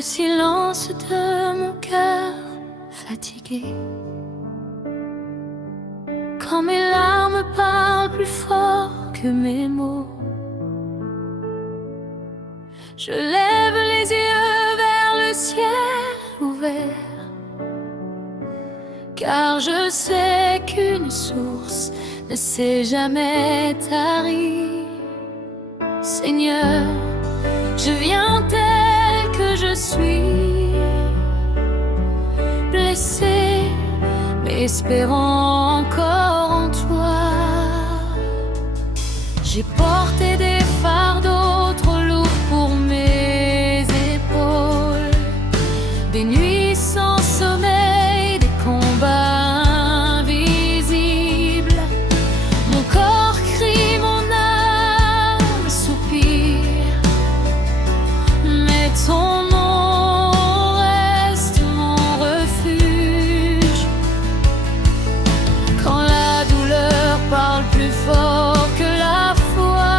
le silence de mon cœur fatigué. Quand mes larmes parlent plus fort que mes mots, je lève les yeux vers le ciel ouvert, car je sais qu'une source ne sait jamais tarir. Seigneur, je viens tel que je suis, blessé, mais espérant encore en toi. J'ai porté des fardeaux trop lourds pour mes épaules, des nuits sans sommeil, des combats invisibles. Mon corps crie, mon âme soupire, mais ton nom reste mon refuge. Quand la douleur parle plus fort que la foi,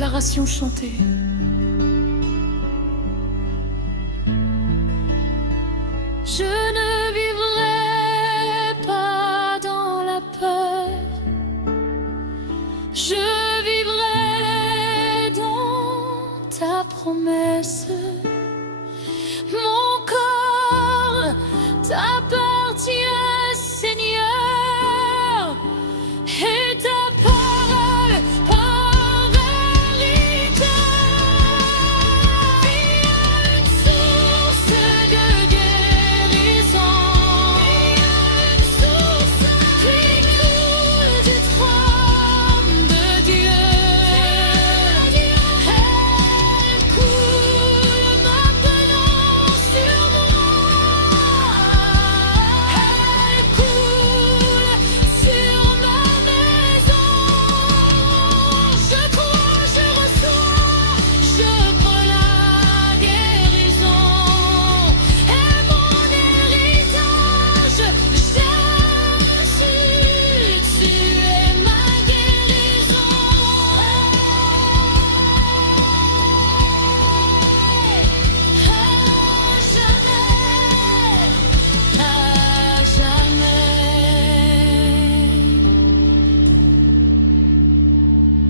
déclaration chantée. Je ne vivrai pas dans la peur, je vivrai dans ta promesse. Mon corps t'appartient, Seigneur, et ta parole par héritage. Il y a une source de guérison, il y a une source qui coule du trône de Dieu. Elle coule maintenant sur moi, elle coule sur ma maison. Je crois, je reçois, je prends la guérison et mon héritage. Jésus, tu es ma guérison. À jamais.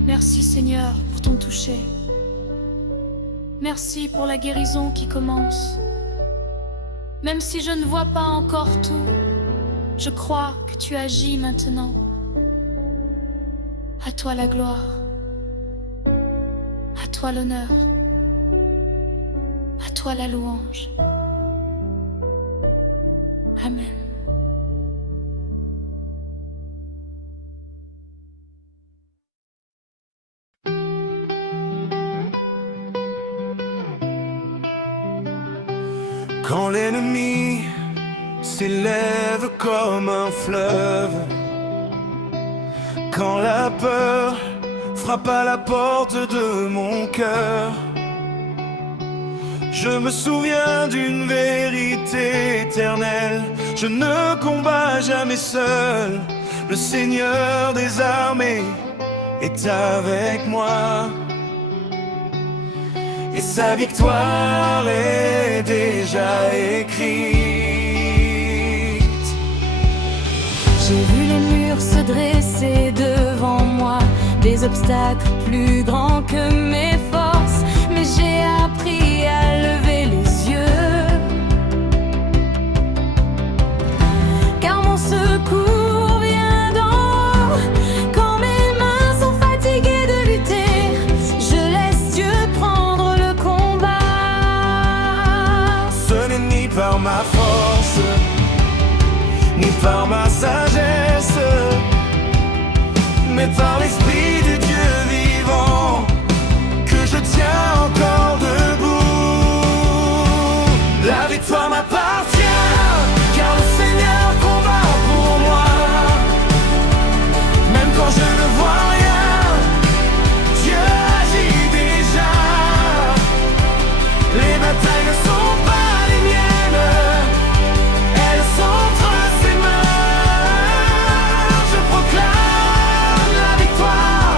Merci Seigneur pour ton toucher. Merci pour la guérison qui commence. Même si je ne vois pas encore tout, je crois que tu agis maintenant. À toi la gloire, à toi l'honneur, à toi la louange. Amen. Quand l'ennemi s'élève comme un fleuve, quand la peur frappe à la porte de mon cœur, je me souviens d'une vérité éternelle. Je ne combats jamais seul, le Seigneur des armées est avec moi. Et sa victoire est déjà écrite. J'ai vu les murs se dresser devant moi, des obstacles plus grands que mes forces, mais j'ai appris à lever les yeux, car mon secours vient d'en haut. Quand mes mains sont fatiguées de lutter, je laisse Dieu prendre le combat. Ce n'est ni par ma force, ni par ma sagesse, mais par l'Esprit de Dieu vivant, que je tiens encore debout. La victoire m'appartient, car le Seigneur combat pour moi. Même quand je ne vois rien, Dieu agit déjà. Les batailles ne sont pas les miennes, elles sont entre ses mains. Je proclame la victoire.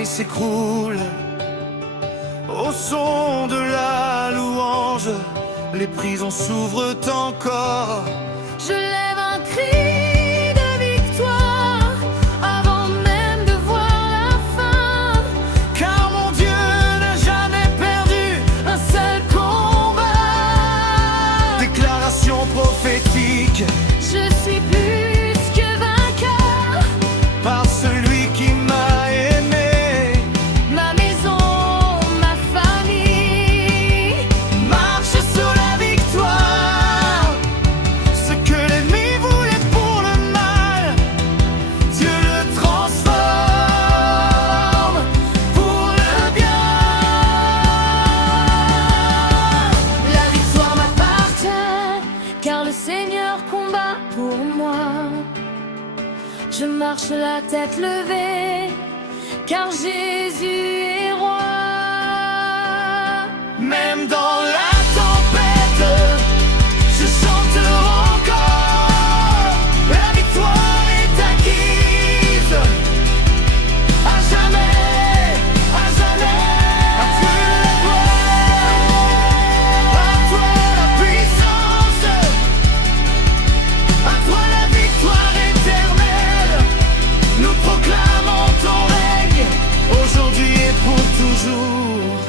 murailles s'écroulent au son de la louange. Les prisons s'ouvrent encore. Je lève un cri de victoire avant même de voir la fin, Car mon Dieu n'a jamais perdu un seul combat. Déclaration prophétique Je suis plus que vainqueur. par celui qui m'a aimé. Ma maison, ma famille Marche sur la victoire. Ce que l'ennemi voulait pour le mal, Dieu le transforme pour le bien. La victoire m'appartient, car le Seigneur combat pour moi. Je marche la tête levée, car Jésus est roi. Même dans la tempête, je chante encore. La victoire est acquise. À jamais, à jamais. À Dieu la gloire, à toi la puissance, à toi la victoire éternelle. Nous proclamons ton règne, aujourd'hui et pour toujours.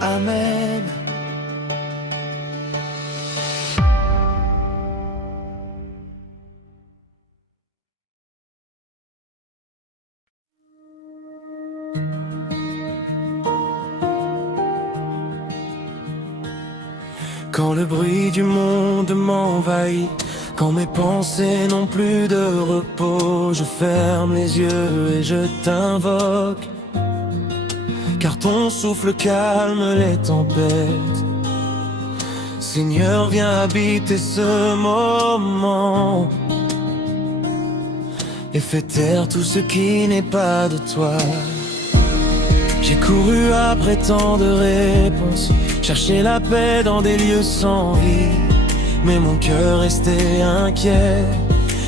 Amen. Quand le bruit du monde m'envahit, quand mes pensées n'ont plus de repos, je ferme les yeux et je t'invoque. Car ton souffle calme les tempêtes. Seigneur, viens habiter ce moment et fais taire tout ce qui n'est pas de toi. J'ai couru après tant de réponses, cherché la paix dans des lieux sans vie, mais mon cœur restait inquiet,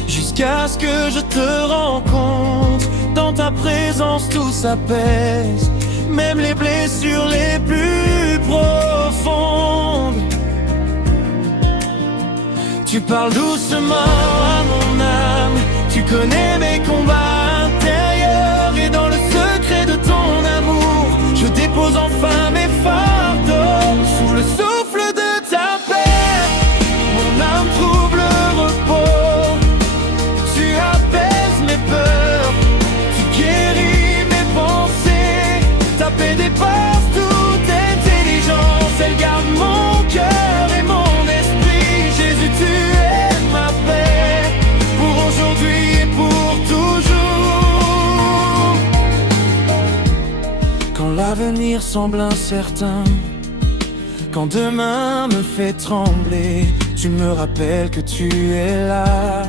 jusqu'à ce que je te rencontre. Dans ta présence tout s'apaise, même les blessures les plus profondes. Tu parles doucement à mon âme, tu connais mes combats intérieurs, et dans le secret de ton amour, je dépose enfin mes fardeaux. Sous le souffle de ta paix, mon âme trouve le repos. Tu apaises mes peurs, tu guéris mes pensées. Ta paix dépasse toute intelligence, elle garde mon cœur et mon esprit. Jésus, tu es ma paix, pour aujourd'hui et pour toujours. Quand l'avenir semble incertain, quand demain me fait trembler, tu me rappelles que tu es là,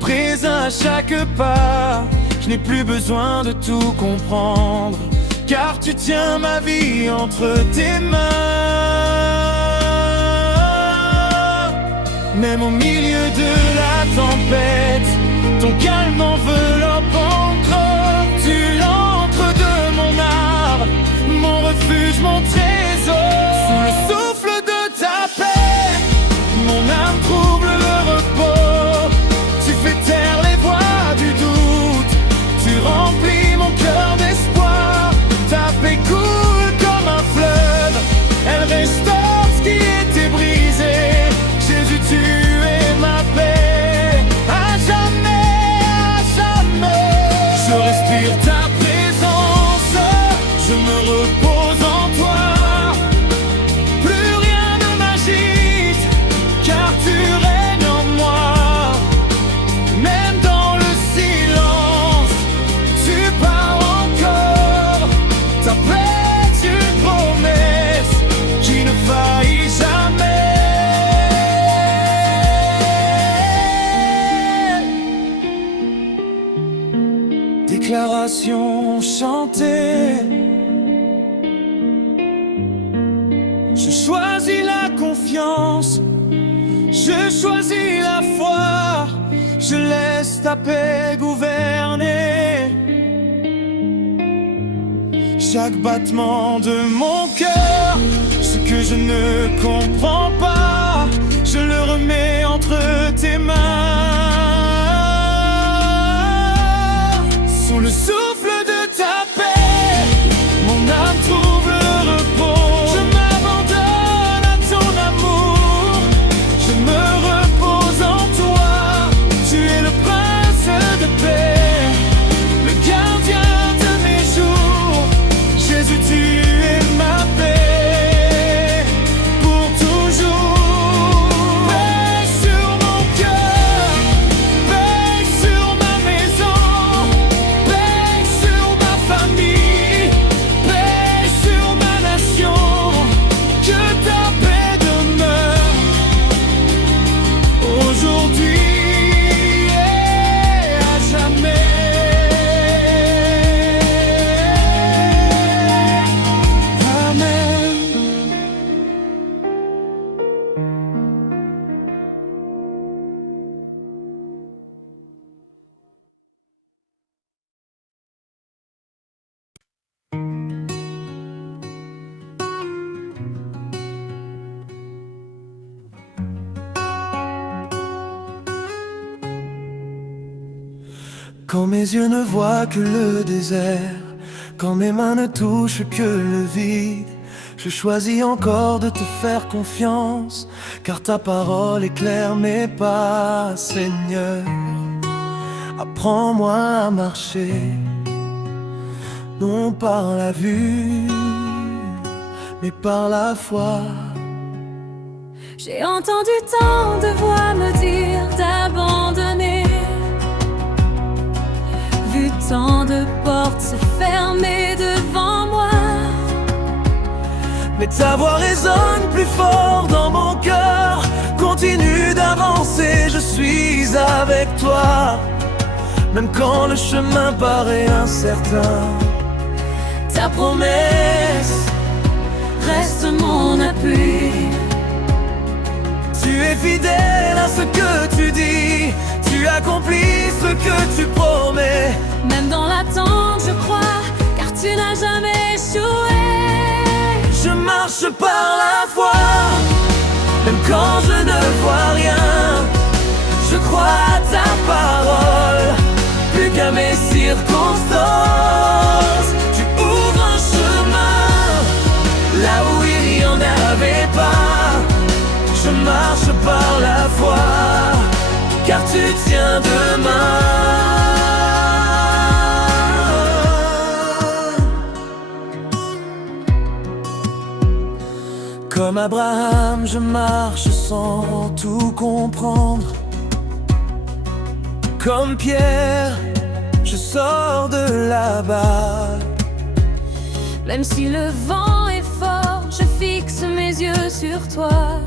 présent à chaque pas. Je n'ai plus besoin de tout comprendre, car tu tiens ma vie entre tes mains. Même au milieu de la tempête, ton calme enveloppe encore. Tu l'encre de mon art, mon refuge, mon trésor. Sous le souffle de ta paix, mon âme trouve le repos. Tu fais taire les voix du doute, tu remplis mon cœur d'espoir. Ta paix coule comme un fleuve, elle restaure ce qui était brisé. Jésus, tu es ma paix, à jamais, à jamais. Je respire ta présence, je me repose en toi. Plus rien ne m'agite, car tu règnes en moi. Même dans le silence, tu parles encore. Ta paix est une promesse qui ne faillit jamais. Déclaration chantée. Je choisis la confiance, je choisis la foi. Je laisse ta paix gouverner. chaque battement de mon cœur. Ce que je ne comprends pas, je le remets entre tes mains. Sous le souffle de ta paix, mon âme trouve le repos. Je m'abandonne à ton amour, je me repose en toi. Tu es le prince de paix, le gardien de mes jours. Jésus, tu es ma paix pour toujours. Paix sur mon cœur, paix sur ma maison, paix sur ma famille, paix sur ma nation. Que ta paix demeure aujourd'hui et à jamais. Amen. Quand mes yeux ne voient que le désert, quand mes mains ne touchent que le vide, je choisis encore de te faire confiance, car ta parole éclaire mes pas, Seigneur. Apprends-moi à marcher, non par la vue, mais par la foi. J'ai entendu tant de voix me dire d'abandonner, vu tant de portes se fermer devant moi. Mais ta voix résonne plus fort dans mon cœur. Continue d'avancer, je suis avec toi, même quand le chemin paraît incertain. Ta promesse reste mon appui. Tu es fidèle à ce que tu dis, tu accomplis ce que tu promets. Même dans l'attente je crois, car tu n'as jamais échoué. Je marche par la foi, même quand je ne vois rien. Je crois à ta parole, plus qu'à mes circonstances. Tu ouvres un chemin là où il n'y en avait pas. Je marche par la foi, car tu tiens de main. Comme Abraham, je marche sans tout comprendre. Comme Pierre, je sors de là-bas. Même si le vent est fort, je fixe mes yeux sur toi.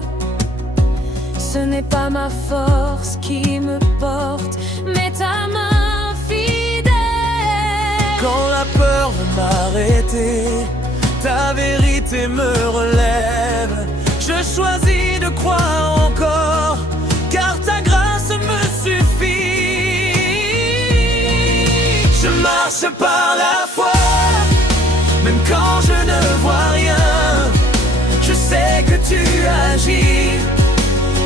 Ce n'est pas ma force qui me porte, mais ta main fidèle. Quand la peur veut m'arrêter, ta vérité me relève. Je choisis de croire encore, car ta grâce me suffit. Je marche par la foi, même quand je ne vois rien. Je sais que tu agis,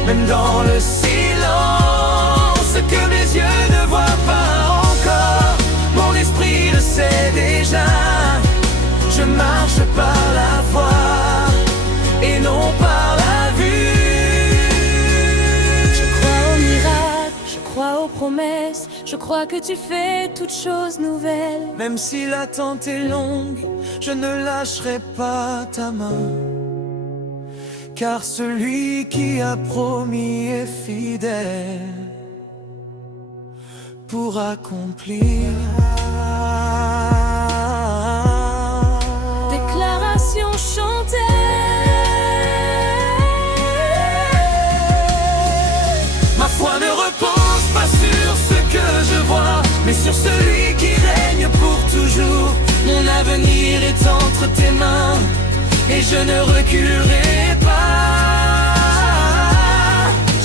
même dans le silence que mes yeux ne voient pas encore. Mon esprit le sait déjà. Je marche par la foi et non par la vue. Je crois aux miracles, je crois aux promesses. Je crois que tu fais toutes choses nouvelles. Même si l'attente est longue, je ne lâcherai pas ta main, car celui qui a promis est fidèle pour accomplir. Déclaration chantée. Ma foi ne repose pas sur ce que je vois, mais sur celui qui règne pour toujours. Mon avenir est entre tes mains et je ne reculerai pas.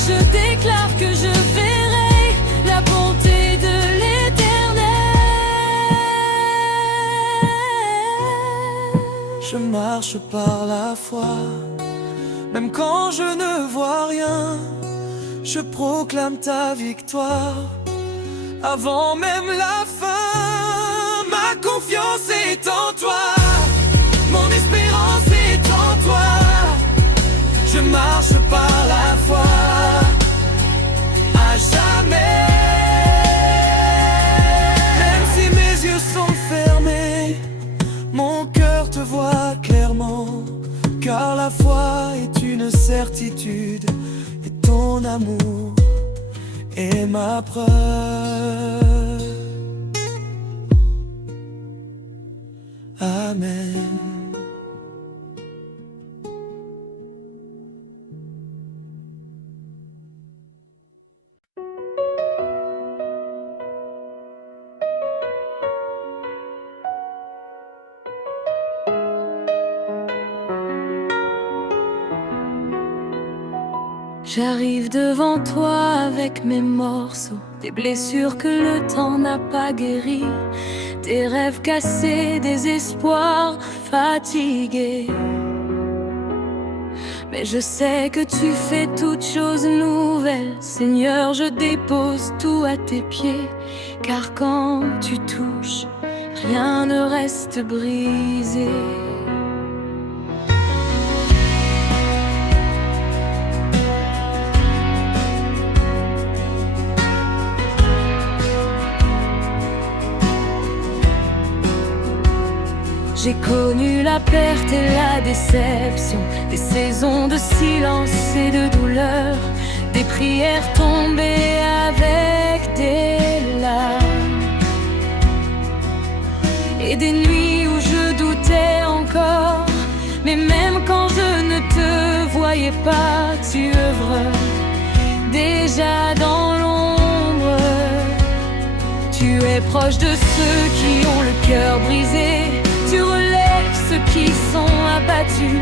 Je déclare que je verrai la bonté de l'Éternel. marche par la foi. Même quand je ne vois rien, je proclame ta victoire. Avant même la fin, ma confiance est en toi. Mon espérance est en toi. Je marche par la foi, à jamais. Même si mes yeux sont fermés, mon cœur te voit clairement. Car la foi est une certitude, et ton amour est ma preuve. Amen. J'arrive devant toi avec mes morceaux, des blessures que le temps n'a pas guéries, des rêves cassés, des espoirs fatigués. Mais je sais que tu fais toutes choses nouvelles. Seigneur, je dépose tout à tes pieds, car quand tu touches, rien ne reste brisé. J'ai connu la perte et la déception, des saisons de silence et de douleur, des prières tombées avec des larmes, et des nuits où je doutais encore. Mais même quand je ne te voyais pas, tu œuvres déjà dans l'ombre. Tu es proche de ceux qui ont le cœur brisé. Tu relèves ceux qui sont abattus.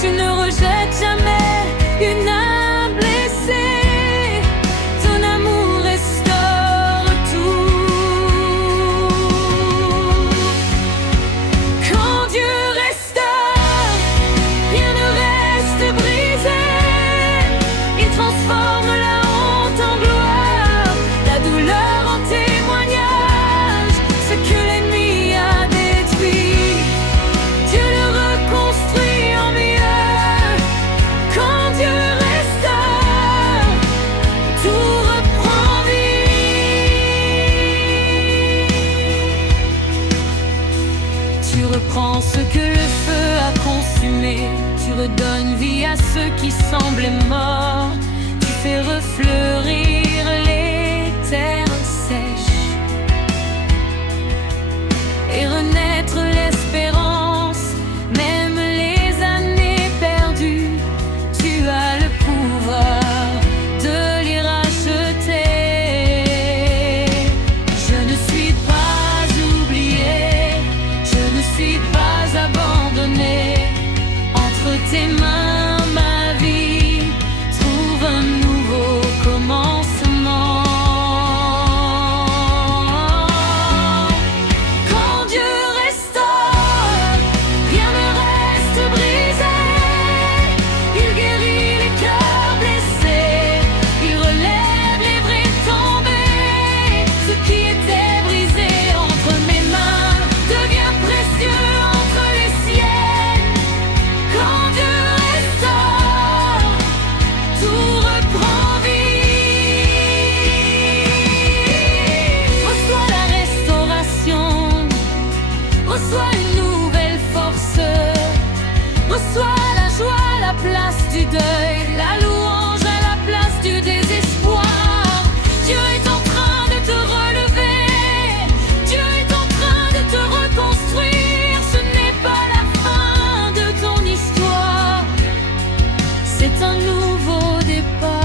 Tu ne rejettes jamais une âme blessée. Ton amour restaure tout. Quand Dieu restaure, rien ne reste brisé. Il transforme la honte en gloire, la douleur en témoignage. Ce que l'ennemi a détruit, prends ce que le feu a consumé. Tu redonnes vie à ceux qui semblaient morts. Tu fais refleurir les terres sèches et renaître l'espérance. Même les années perdues, tu as le pouvoir de les racheter. Je ne suis pas oublié, je ne suis pas abandonné. Entre tes mains, ma vie trouve un nouveau commencement. Quand Dieu restaure, rien ne reste brisé. Il guérit les cœurs blessés, il relève les vrais tombés. Ce qui était brisé entre mes mains devient précieux entre les siennes. Quand Dieu restaure, tout reprend vie. Reçois la restauration, reçois une nouvelle force. Reçois la joie à la place du deuil, la louange à la place du désespoir. Dieu est en train de te relever, Dieu est en train de te reconstruire. Ce n'est pas la fin de ton histoire, c'est un nouveau départ.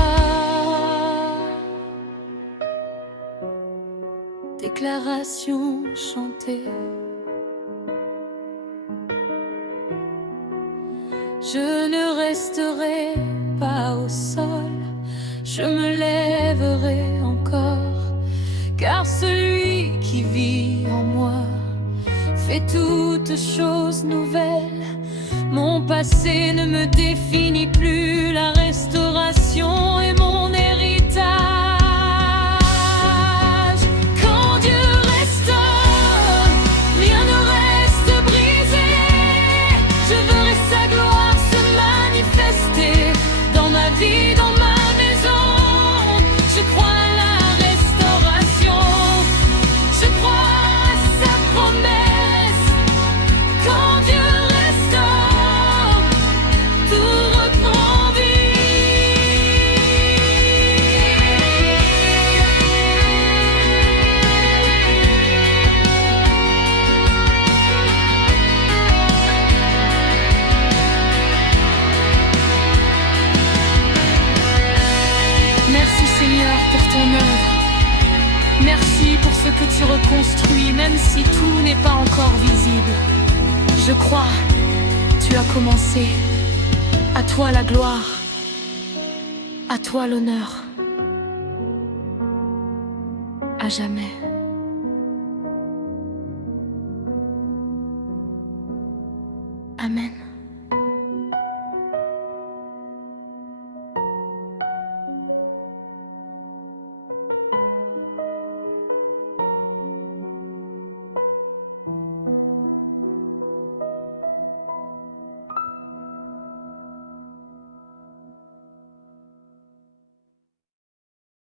Déclaration chantée. Je ne resterai pas au sol, je me lèverai encore, car celui qui vit en moi fait toutes choses nouvelles. Mon passé ne me définit plus, la restauration est mon héritage. Quand Dieu restaure, rien ne reste brisé. Je verrai sa gloire se manifester dans ma vie, dans ma maison. Je crois à la restauration, je crois à sa promesse. Quand Dieu restaure, tout reprend vie. Merci Seigneur pour ton œuvre. Merci pour ce que tu reconstruis, même si tout n'est pas encore visible. Je crois, tu as commencé. À toi la gloire, à toi l'honneur, à jamais.